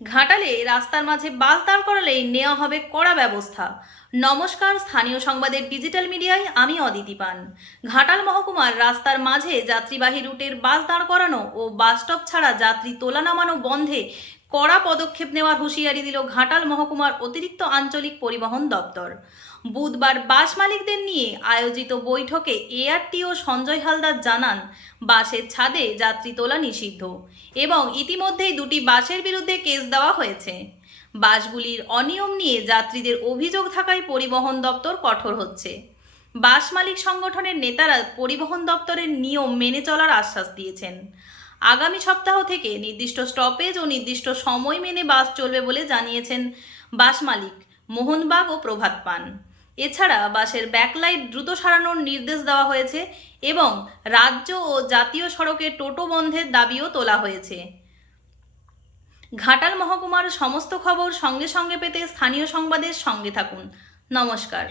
ঘাটালে রাস্তার মাঝে বাস দাঁড় করালেই নেওয়া হবে কড়া ব্যবস্থা। নমস্কার, স্থানীয় সংবাদের ডিজিটাল মিডিয়ায় আমি অদিতি পান। ঘাটাল মহকুমার রাস্তার মাঝে যাত্রীবাহী রুটের বাস দাঁড় করানো ও বাস স্টপ ছাড়া যাত্রী তোলা নামানো বন্ধে কড়া পদক্ষেপ নেওয়ার হুঁশিয়ারি দিল ঘাটাল মহকুমার অতিরিক্ত আঞ্চলিক পরিবহন দপ্তর। বুধবার বাস মালিকদের নিয়ে আয়োজিত বৈঠকে এআরটিও সঞ্জয় হালদার জানান, বাসের ছাদে যাত্রী তোলা নিষিদ্ধ এবং ইতিমধ্যেই দুটি বাসের বিরুদ্ধে কেস দেওয়া হয়েছে। বাসগুলির অনিয়ম নিয়ে যাত্রীদের অভিযোগ থাকায় পরিবহন দপ্তর কঠোর হচ্ছে। বাস মালিক সংগঠনের নেতারা পরিবহন দপ্তরের নিয়ম মেনে চলার আশ্বাস দিয়েছেন। আগামী সপ্তাহ থেকে নির্দিষ্ট স্টপেজ ও নির্দিষ্ট সময় মেনে বাস চলবে বলে জানিয়েছেন বাস মালিক মোহনবাগ ও প্রভাত পান। এছাড়া বাসের ব্যাকলাইট দ্রুত সারানোর নির্দেশ দেওয়া হয়েছে এবং রাজ্য ও জাতীয় সড়কে টোটো বন্ধের দাবিও তোলা হয়েছে। ঘাটাল মহকুমার সমস্ত খবর সঙ্গে সঙ্গে পেতে স্থানীয় সংবাদের সঙ্গে থাকুন। নমস্কার।